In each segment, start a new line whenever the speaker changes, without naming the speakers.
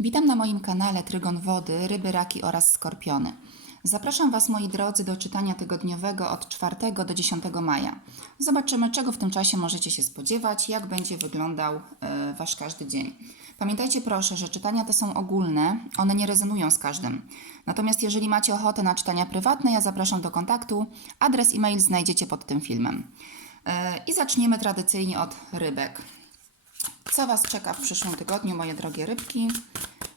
Witam na moim kanale Trygon Wody, ryby, raki oraz skorpiony. Zapraszam Was, moi drodzy, do czytania tygodniowego od 4 do 10 maja. Zobaczymy, czego w tym czasie możecie się spodziewać, jak będzie wyglądał e, Wasz każdy dzień. Pamiętajcie proszę, że czytania te są ogólne, one nie rezonują z każdym. Natomiast jeżeli macie ochotę na czytania prywatne, ja zapraszam do kontaktu. Adres e-mail znajdziecie pod tym filmem. E, I zaczniemy tradycyjnie od rybek. Co Was czeka w przyszłym tygodniu, moje drogie rybki?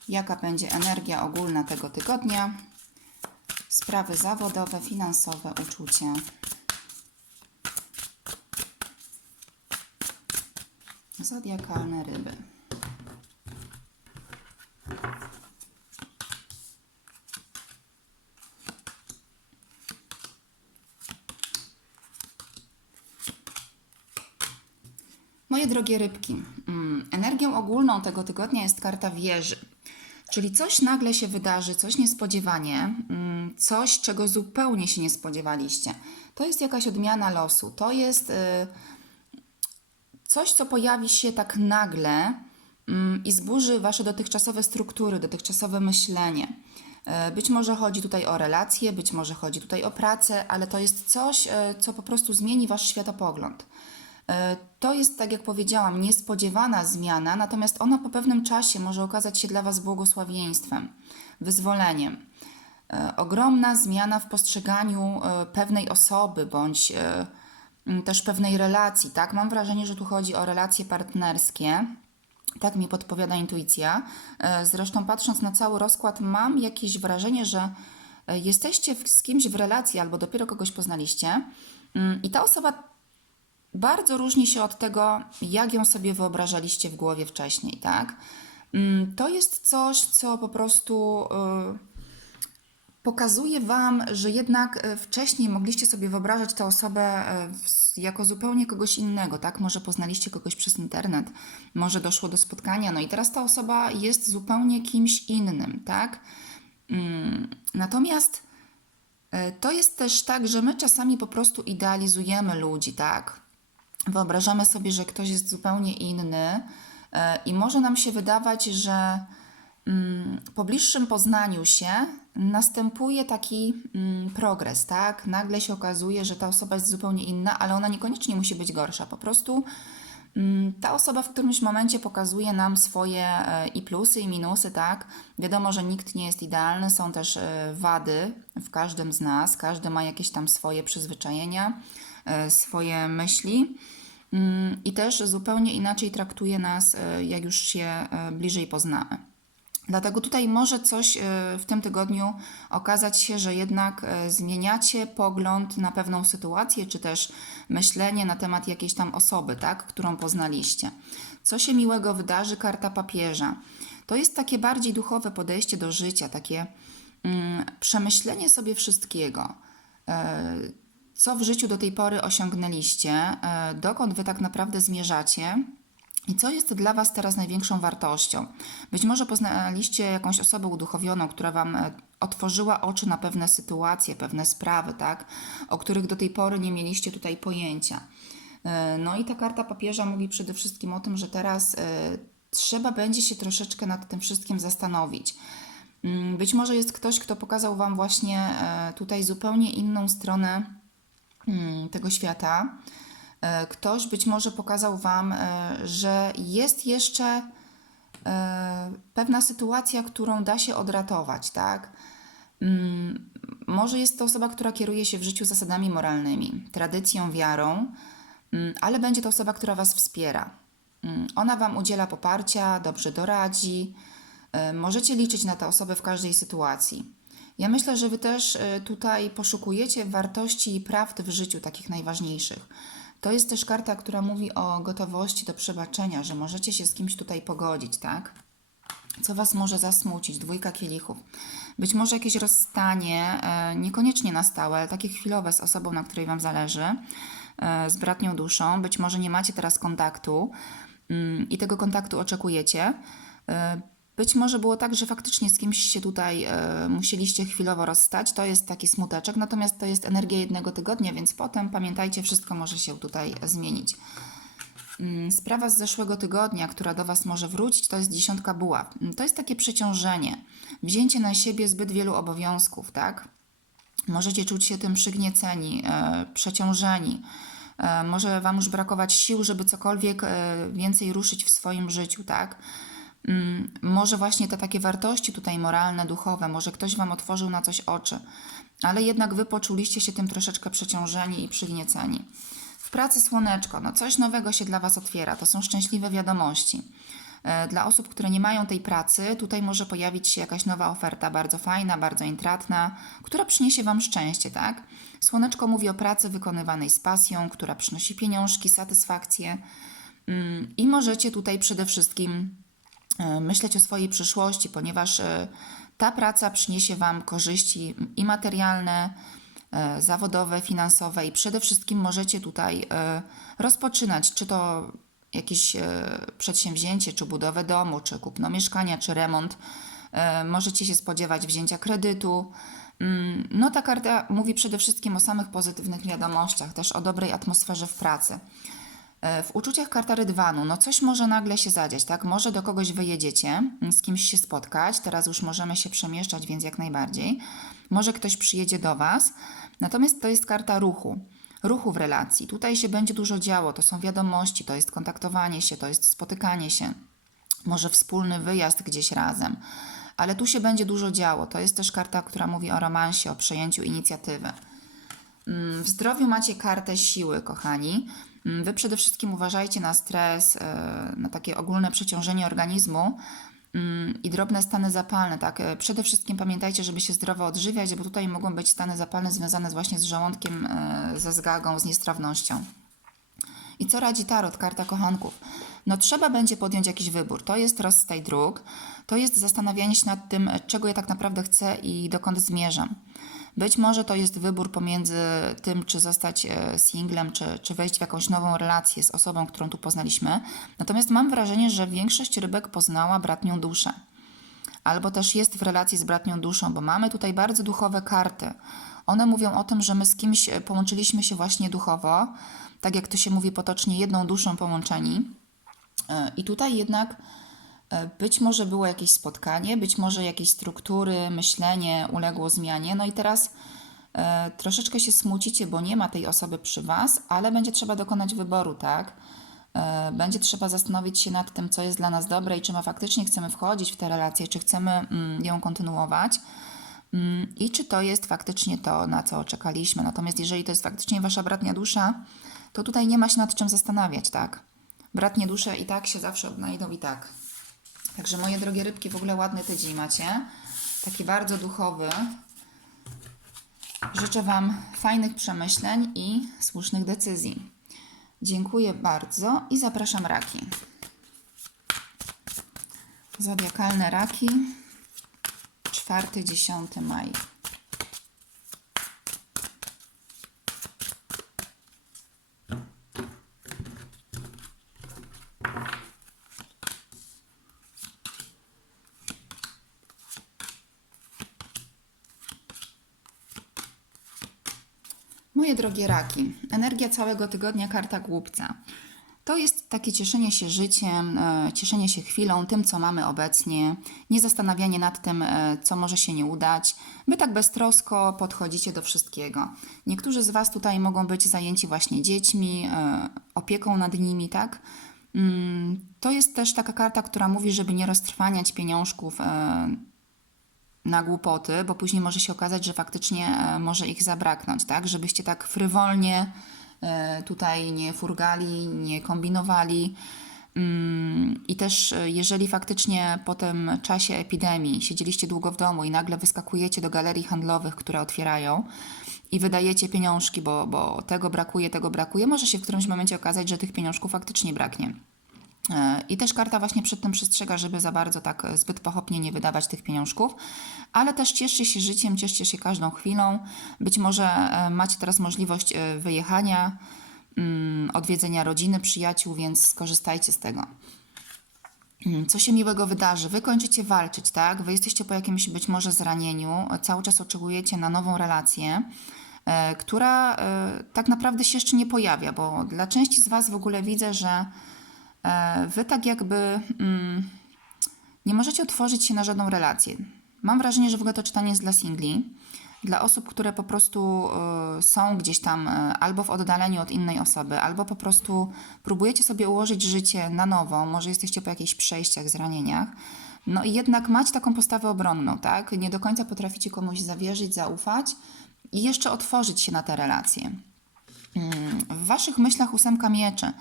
Jaka będzie energia ogólna tego tygodnia? Sprawy zawodowe, finansowe, uczucie. Zodiakalne ryby. Moje drogie rybki, ogólną tego tygodnia jest karta wieży. Czyli coś nagle się wydarzy, coś niespodziewanie, mm, coś, czego zupełnie się nie spodziewaliście. To jest jakaś odmiana losu. To jest y, coś, co pojawi się tak nagle mm, i zburzy wasze dotychczasowe struktury, dotychczasowe myślenie. E, Być może chodzi tutaj o relacje, być może chodzi tutaj o pracę, ale to jest coś, e, co po prostu zmieni wasz światopogląd. E, To jest, tak jak powiedziałam, niespodziewana zmiana, natomiast ona po pewnym czasie może okazać się dla Was błogosławieństwem, wyzwoleniem. E, Ogromna zmiana w postrzeganiu e, pewnej osoby bądź też pewnej relacji, tak? Mam wrażenie, że tu chodzi o relacje partnerskie. Tak mi podpowiada intuicja. Zresztą patrząc na cały rozkład, mam jakieś wrażenie, że jesteście z kimś w relacji albo dopiero kogoś poznaliście mm, i ta osoba bardzo różni się od tego, jak ją sobie wyobrażaliście w głowie wcześniej, tak? Mm, To jest coś, co po prostu y, pokazuje Wam, że jednak y, wcześniej mogliście sobie wyobrażać tę osobę y, jako zupełnie kogoś innego, tak? Może poznaliście kogoś przez internet, może doszło do spotkania, no i teraz ta osoba jest zupełnie kimś innym, tak? Mm, Natomiast to jest też tak, że my czasami po prostu idealizujemy ludzi, tak? Wyobrażamy sobie, że ktoś jest zupełnie inny e, i może nam się wydawać, że mm, po bliższym poznaniu się następuje taki mm, progres, tak? Nagle się okazuje, że ta osoba jest zupełnie inna, ale ona niekoniecznie musi być gorsza. Po prostu mm, ta osoba w którymś momencie pokazuje nam swoje e, i plusy, i minusy, tak? Wiadomo, że nikt nie jest idealny, są też e, wady w każdym z nas, każdy ma jakieś tam swoje przyzwyczajenia, swoje myśli. Mm, I też zupełnie inaczej traktuje nas, e, jak już się e, bliżej poznamy. Dlatego tutaj może coś e, w tym tygodniu okazać się, że jednak e, zmieniacie pogląd na pewną sytuację, czy też myślenie na temat jakiejś tam osoby, tak, którą poznaliście. Co się miłego wydarzy? Karta papieża. To jest takie bardziej duchowe podejście do życia, takie mm, przemyślenie sobie wszystkiego. E, co w życiu do tej pory osiągnęliście, e, dokąd wy tak naprawdę zmierzacie i co jest dla was teraz największą wartością. Być może poznaliście jakąś osobę uduchowioną, która wam e, otworzyła oczy na pewne sytuacje, pewne sprawy, tak, o których do tej pory nie mieliście tutaj pojęcia. E, No i ta karta papieża mówi przede wszystkim o tym, że teraz trzeba będzie się troszeczkę nad tym wszystkim zastanowić. Mm, Być może jest ktoś, kto pokazał Wam właśnie tutaj zupełnie inną stronę tego świata. E, Ktoś być może pokazał Wam, e, że jest jeszcze e, pewna sytuacja, którą da się odratować, tak? Mm, Może jest to osoba, która kieruje się w życiu zasadami moralnymi, tradycją, wiarą, mm, ale będzie to osoba, która Was wspiera. Mm, Ona Wam udziela poparcia, dobrze doradzi. Możecie liczyć na tę osobę w każdej sytuacji. Ja myślę, że Wy też e, tutaj poszukujecie wartości i prawd w życiu, takich najważniejszych. To jest też karta, która mówi o gotowości do przebaczenia, że możecie się z kimś tutaj pogodzić, tak? Co Was może zasmucić? Dwójka kielichów. Być może jakieś rozstanie, e, niekoniecznie na stałe, ale takie chwilowe z osobą, na której Wam zależy, e, z bratnią duszą. Być może nie macie teraz kontaktu mm, i tego kontaktu oczekujecie. Być może było tak, że faktycznie z kimś się tutaj e, musieliście chwilowo rozstać. To jest taki smuteczek, natomiast to jest energia jednego tygodnia, więc potem pamiętajcie, wszystko może się tutaj zmienić. Mm, Sprawa z zeszłego tygodnia, która do Was może wrócić, to jest dziesiątka buław. Mm, To jest takie przeciążenie, wzięcie na siebie zbyt wielu obowiązków, tak? Możecie czuć się tym przygnieceni, e, przeciążeni. E, może Wam już brakować sił, żeby cokolwiek więcej ruszyć w swoim życiu, tak? Mm, Może właśnie te takie wartości tutaj moralne, duchowe, może ktoś Wam otworzył na coś oczy, ale jednak Wy poczuliście się tym troszeczkę przeciążeni i przygnieceni. W pracy słoneczko, no coś nowego się dla Was otwiera, to są szczęśliwe wiadomości. E, Dla osób, które nie mają tej pracy, tutaj może pojawić się jakaś nowa oferta, bardzo fajna, bardzo intratna, która przyniesie Wam szczęście, tak? Słoneczko mówi o pracy wykonywanej z pasją, która przynosi pieniążki, satysfakcję Mm, i możecie tutaj przede wszystkim myśleć o swojej przyszłości, ponieważ e, ta praca przyniesie Wam korzyści i materialne, e, zawodowe, finansowe i przede wszystkim możecie tutaj e, rozpoczynać, czy to jakieś e, przedsięwzięcie, czy budowę domu, czy kupno mieszkania, czy remont. E, Możecie się spodziewać wzięcia kredytu. Mm, No ta karta mówi przede wszystkim o samych pozytywnych wiadomościach, też o dobrej atmosferze w pracy. E, W uczuciach karta rydwanu, no coś może nagle się zadziać, tak? Może do kogoś wyjedziecie, z kimś się spotkać, teraz już możemy się przemieszczać, więc jak najbardziej. Może ktoś przyjedzie do Was, natomiast to jest karta ruchu, ruchu w relacji. Tutaj się będzie dużo działo, to są wiadomości, to jest kontaktowanie się, to jest spotykanie się, może wspólny wyjazd gdzieś razem. Ale tu się będzie dużo działo. To jest też karta, która mówi o romansie, o przejęciu inicjatywy. Mm, W zdrowiu macie kartę siły, kochani. Mm, Wy przede wszystkim uważajcie na stres, e, na takie ogólne przeciążenie organizmu mm, i drobne stany zapalne. Tak? E, Przede wszystkim pamiętajcie, żeby się zdrowo odżywiać, bo tutaj mogą być stany zapalne związane właśnie z żołądkiem, e, ze zgagą, z niestrawnością. I co radzi Tarot, karta kochanków? No trzeba będzie podjąć jakiś wybór. To jest rozstaj dróg, to jest zastanawianie się nad tym, czego ja tak naprawdę chcę i dokąd zmierzam. Być może to jest wybór pomiędzy tym, czy zostać e, singlem, czy, czy wejść w jakąś nową relację z osobą, którą tu poznaliśmy. Natomiast mam wrażenie, że większość rybek poznała bratnią duszę albo też jest w relacji z bratnią duszą, bo mamy tutaj bardzo duchowe karty. One mówią o tym, że my z kimś e, połączyliśmy się właśnie duchowo, tak jak to się mówi potocznie, jedną duszą połączeni. E, I tutaj jednak być może było jakieś spotkanie, być może jakieś struktury, myślenie uległo zmianie. No i teraz e, troszeczkę się smucicie, bo nie ma tej osoby przy Was, ale będzie trzeba dokonać wyboru, tak? E, Będzie trzeba zastanowić się nad tym, co jest dla nas dobre i czy my faktycznie chcemy wchodzić w tę relację, czy chcemy mm, ją kontynuować mm, i czy to jest faktycznie to, na co czekaliśmy. Natomiast jeżeli to jest faktycznie wasza bratnia dusza, to tutaj nie ma się nad czym zastanawiać, tak? Bratnie dusze i tak się zawsze odnajdą i tak. Także moje drogie rybki, w ogóle ładny tydzień macie. Taki bardzo duchowy. Życzę Wam fajnych przemyśleń i słusznych decyzji. Dziękuję bardzo i zapraszam raki. Zodiakalne raki. 4-10 maj. Moje drogie raki, energia całego tygodnia, karta głupca. To jest takie cieszenie się życiem, e, cieszenie się chwilą, tym, co mamy obecnie, nie zastanawianie nad tym, e, co może się nie udać. Wy tak beztrosko podchodzicie do wszystkiego. Niektórzy z Was tutaj mogą być zajęci właśnie dziećmi, e, opieką nad nimi, tak? Mm, To jest też taka karta, która mówi, żeby nie roztrwaniać pieniążków na głupoty, bo później może się okazać, że faktycznie e, może ich zabraknąć, tak? Żebyście tak frywolnie e, tutaj nie furgali, nie kombinowali. Mm, I też, e, jeżeli faktycznie po tym czasie epidemii siedzieliście długo w domu i nagle wyskakujecie do galerii handlowych, które otwierają i wydajecie pieniążki, bo, bo tego brakuje, tego brakuje, może się w którymś momencie okazać, że tych pieniążków faktycznie braknie. E, I też karta właśnie przed tym przestrzega, żeby za bardzo tak e, zbyt pochopnie nie wydawać tych pieniążków, ale też cieszcie się życiem, cieszcie się każdą chwilą. Być może e, macie teraz możliwość wyjechania, mm, odwiedzenia rodziny, przyjaciół, więc skorzystajcie z tego. Mm, Co się miłego wydarzy? Wy kończycie walczyć, tak? Wy jesteście po jakimś być może zranieniu, cały czas oczekujecie na nową relację, która tak naprawdę się jeszcze nie pojawia, bo dla części z Was w ogóle widzę, że wy tak jakby mm, nie możecie otworzyć się na żadną relację. Mam wrażenie, że w ogóle to czytanie jest dla singli, dla osób, które po prostu y, są gdzieś tam y, albo w oddaleniu od innej osoby, albo po prostu próbujecie sobie ułożyć życie na nowo, może jesteście po jakichś przejściach, zranieniach. No i jednak macie taką postawę obronną, tak? Nie do końca potraficie komuś zawierzyć, zaufać i jeszcze otworzyć się na te relacje. W waszych myślach ósemka mieczy,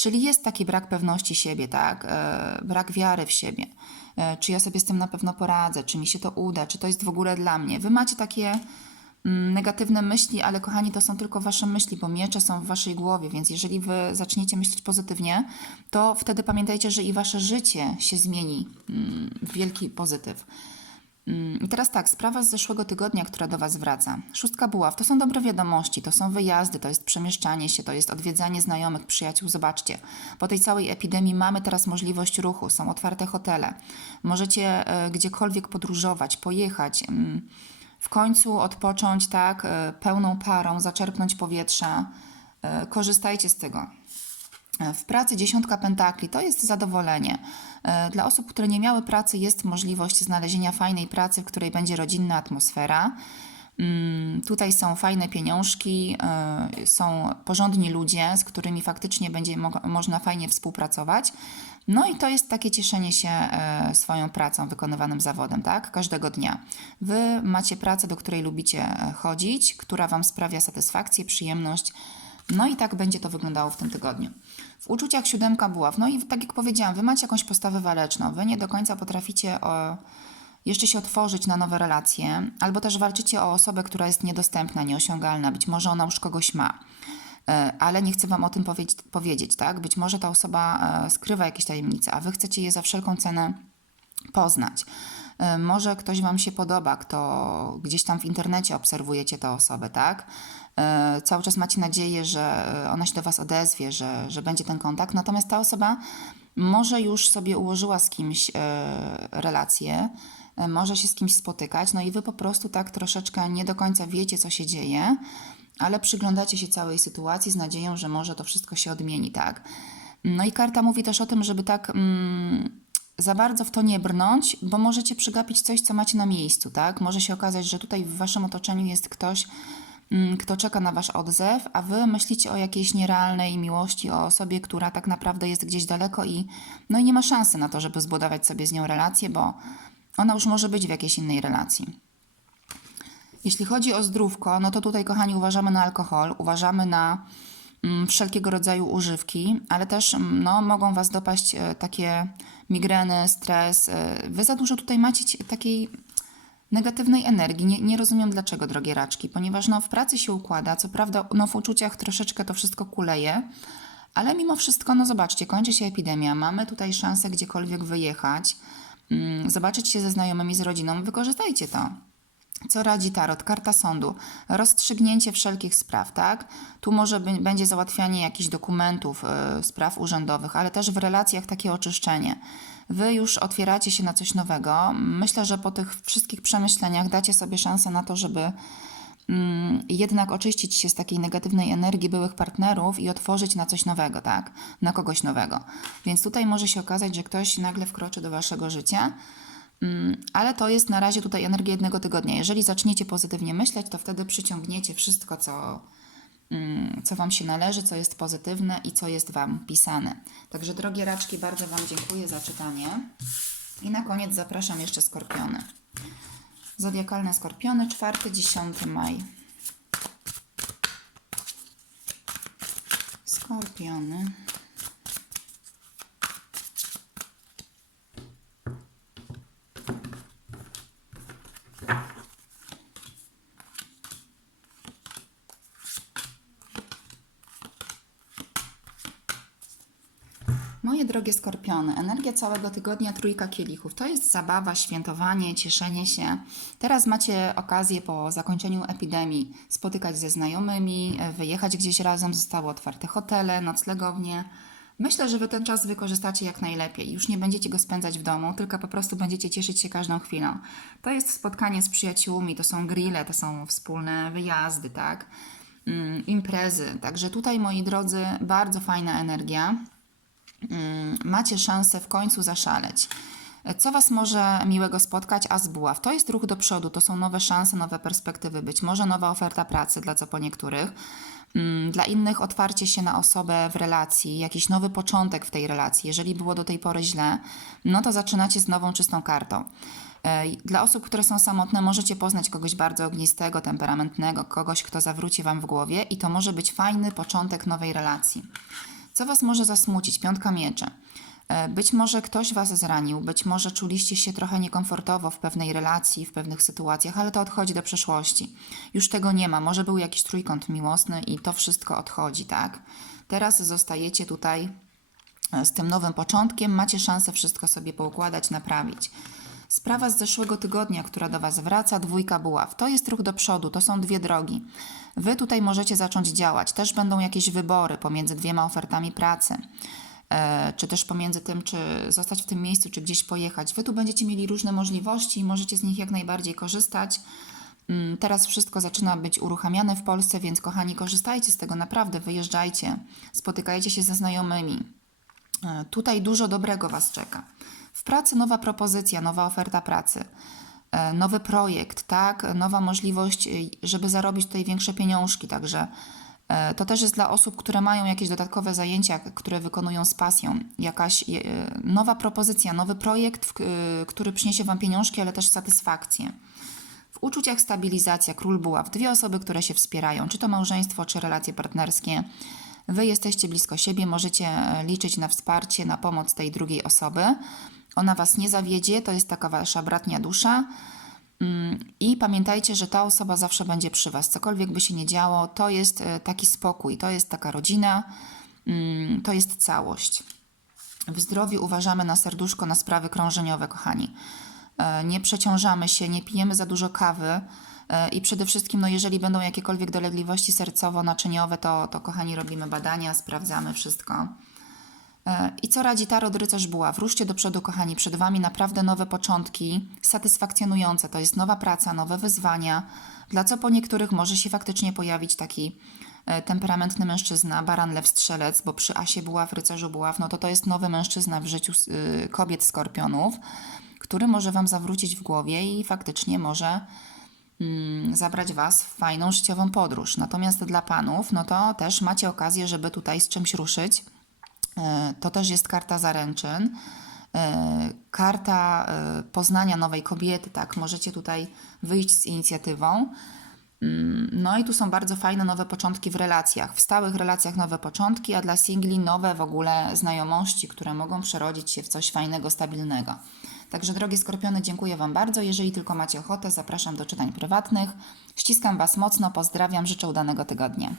czyli jest taki brak pewności siebie, tak? E, brak wiary w siebie. E, czy ja sobie z tym na pewno poradzę, czy mi się to uda, czy to jest w ogóle dla mnie. Wy macie takie mm, negatywne myśli, ale kochani, to są tylko wasze myśli, bo miecze są w waszej głowie, więc jeżeli wy zaczniecie myśleć pozytywnie, to wtedy pamiętajcie, że i wasze życie się zmieni mm, w wielki pozytyw. Mm, I teraz tak, sprawa z zeszłego tygodnia, która do Was wraca. Szóstka buław to są dobre wiadomości, to są wyjazdy, to jest przemieszczanie się, to jest odwiedzanie znajomych, przyjaciół. Zobaczcie, po tej całej epidemii mamy teraz możliwość ruchu, są otwarte hotele. Możecie e, gdziekolwiek podróżować, pojechać, mm, w końcu odpocząć tak, e, pełną parą, zaczerpnąć powietrza. E, korzystajcie z tego. W pracy dziesiątka pentakli to jest zadowolenie. E, Dla osób, które nie miały pracy, jest możliwość znalezienia fajnej pracy, w której będzie rodzinna atmosfera. Mm, Tutaj są fajne pieniążki, e, są porządni ludzie, z którymi faktycznie będzie mo- można fajnie współpracować. No i to jest takie cieszenie się e, swoją pracą, wykonywanym zawodem, tak? Każdego dnia. Wy macie pracę, do której lubicie chodzić, która Wam sprawia satysfakcję, przyjemność. No i tak będzie to wyglądało w tym tygodniu. W uczuciach siódemka buław. No i tak jak powiedziałam, wy macie jakąś postawę waleczną. Wy nie do końca potraficie o, jeszcze się otworzyć na nowe relacje, albo też walczycie o osobę, która jest niedostępna, nieosiągalna. Być może ona już kogoś ma. E, Ale nie chcę Wam o tym powiedzieć, powiedzieć, tak? Być może ta osoba e, skrywa jakieś tajemnice, a Wy chcecie je za wszelką cenę poznać. E, Może ktoś Wam się podoba, kto gdzieś tam w internecie obserwujecie tę osobę, tak? E, Cały czas macie nadzieję, że e, ona się do Was odezwie, że, że będzie ten kontakt, natomiast ta osoba może już sobie ułożyła z kimś e, relację, może się z kimś spotykać, no i Wy po prostu tak troszeczkę nie do końca wiecie, co się dzieje, ale przyglądacie się całej sytuacji z nadzieją, że może to wszystko się odmieni, tak? No i karta mówi też o tym, żeby tak mm, za bardzo w to nie brnąć, bo możecie przegapić coś, co macie na miejscu, tak? Może się okazać, że tutaj w waszym otoczeniu jest ktoś, kto czeka na wasz odzew, a wy myślicie o jakiejś nierealnej miłości, o osobie, która tak naprawdę jest gdzieś daleko i no i nie ma szansy na to, żeby zbudować sobie z nią relację, bo ona już może być w jakiejś innej relacji. Jeśli chodzi o zdrówko, no to tutaj, kochani, uważamy na alkohol, uważamy na mm, wszelkiego rodzaju używki, ale też mm, no, mogą Was dopaść e, takie migreny, stres. E, wy za dużo tutaj macie ci- takiej negatywnej energii. Nie, nie rozumiem dlaczego, drogie raczki, ponieważ no, w pracy się układa, co prawda no, w uczuciach troszeczkę to wszystko kuleje, ale mimo wszystko, no zobaczcie, kończy się epidemia, mamy tutaj szansę gdziekolwiek wyjechać, mm, zobaczyć się ze znajomymi, z rodziną, wykorzystajcie to. Co radzi tarot? Karta sądu. Rozstrzygnięcie wszelkich spraw, tak? Tu może będzie załatwianie jakichś dokumentów, y, spraw urzędowych, ale też w relacjach takie oczyszczenie. Wy już otwieracie się na coś nowego. Myślę, że po tych wszystkich przemyśleniach dacie sobie szansę na to, żeby mm, jednak oczyścić się z takiej negatywnej energii byłych partnerów i otworzyć na coś nowego, tak? Na kogoś nowego. Więc tutaj może się okazać, że ktoś nagle wkroczy do waszego życia. Mm, Ale to jest na razie tutaj energia jednego tygodnia. Jeżeli zaczniecie pozytywnie myśleć, to wtedy przyciągniecie wszystko, co, co Wam się należy, co jest pozytywne i co jest Wam pisane. Także, drogie raczki, bardzo Wam dziękuję za czytanie. I na koniec zapraszam jeszcze skorpiony. Zodiakalne skorpiony, 4-10 maj. Skorpiony. Drogie skorpiony, energia całego tygodnia trójka kielichów. To jest zabawa, świętowanie, cieszenie się. Teraz macie okazję po zakończeniu epidemii spotykać ze znajomymi, wyjechać gdzieś razem, zostały otwarte hotele, noclegownie. Myślę, że wy ten czas wykorzystacie jak najlepiej. Już nie będziecie go spędzać w domu, tylko po prostu będziecie cieszyć się każdą chwilą. To jest spotkanie z przyjaciółmi, to są grille, to są wspólne wyjazdy, tak? Mm, imprezy. Także tutaj, moi drodzy, bardzo fajna energia. Mm, macie szansę w końcu zaszaleć. Co Was może miłego spotkać? A z buław. To jest ruch do przodu, to są nowe szanse, nowe perspektywy, być może nowa oferta pracy dla co po niektórych. Mm, Dla innych otwarcie się na osobę w relacji, jakiś nowy początek w tej relacji. Jeżeli było do tej pory źle, no to zaczynacie z nową, czystą kartą. Dla osób, które są samotne, możecie poznać kogoś bardzo ognistego, temperamentnego, kogoś, kto zawróci Wam w głowie i to może być fajny początek nowej relacji. Co Was może zasmucić? Piątka mieczy. E, Być może ktoś Was zranił, być może czuliście się trochę niekomfortowo w pewnej relacji, w pewnych sytuacjach, ale to odchodzi do przeszłości. Już tego nie ma. Może był jakiś trójkąt miłosny i to wszystko odchodzi, tak? Teraz zostajecie tutaj e, z tym nowym początkiem, macie szansę wszystko sobie poukładać, naprawić. Sprawa z zeszłego tygodnia, która do Was wraca, dwójka buław. To jest ruch do przodu, to są dwie drogi. Wy tutaj możecie zacząć działać. Też będą jakieś wybory pomiędzy dwiema ofertami pracy e, czy też pomiędzy tym, czy zostać w tym miejscu, czy gdzieś pojechać. Wy tu będziecie mieli różne możliwości i możecie z nich jak najbardziej korzystać. Mm, Teraz wszystko zaczyna być uruchamiane w Polsce, więc kochani, korzystajcie z tego naprawdę, wyjeżdżajcie, spotykajcie się ze znajomymi. E, Tutaj dużo dobrego Was czeka. W pracy nowa propozycja, nowa oferta pracy, e, nowy projekt, tak, nowa możliwość, y, żeby zarobić tutaj większe pieniążki, także e, to też jest dla osób, które mają jakieś dodatkowe zajęcia, które wykonują z pasją. Jakaś e, nowa propozycja, nowy projekt, który przyniesie Wam pieniążki, ale też satysfakcję. W uczuciach stabilizacja, król buław, dwie osoby, które się wspierają, czy to małżeństwo, czy relacje partnerskie. Wy jesteście blisko siebie, możecie e, liczyć na wsparcie, na pomoc tej drugiej osoby. Ona Was nie zawiedzie, to jest taka Wasza bratnia dusza. Mm, I pamiętajcie, że ta osoba zawsze będzie przy Was. Cokolwiek by się nie działo, to jest e, taki spokój, to jest taka rodzina, mm, to jest całość. W zdrowiu uważamy na serduszko, na sprawy krążeniowe, kochani. E, Nie przeciążamy się, nie pijemy za dużo kawy e, i przede wszystkim, no jeżeli będą jakiekolwiek dolegliwości sercowo-naczyniowe, to, to kochani robimy badania, sprawdzamy wszystko. E, I co radzi Tarot Rycerz Buław? Ruszcie do przodu, kochani. Przed Wami naprawdę nowe początki, satysfakcjonujące. To jest nowa praca, nowe wyzwania. Dla co po niektórych może się faktycznie pojawić taki e, temperamentny mężczyzna, baran, lew, strzelec, bo przy Asie Buław, Rycerzu Buław, no to to jest nowy mężczyzna w życiu y, kobiet skorpionów, który może Wam zawrócić w głowie i faktycznie może mm, zabrać Was w fajną życiową podróż. Natomiast dla Panów, no to też macie okazję, żeby tutaj z czymś ruszyć. E, To też jest karta zaręczyn. E, Karta e, poznania nowej kobiety, tak, możecie tutaj wyjść z inicjatywą. Mm, No i tu są bardzo fajne nowe początki w relacjach. W stałych relacjach nowe początki, a dla singli nowe w ogóle znajomości, które mogą przerodzić się w coś fajnego, stabilnego. Także drogie skorpiony, dziękuję Wam bardzo. Jeżeli tylko macie ochotę, zapraszam do czytań prywatnych. Ściskam Was mocno, pozdrawiam, życzę udanego tygodnia.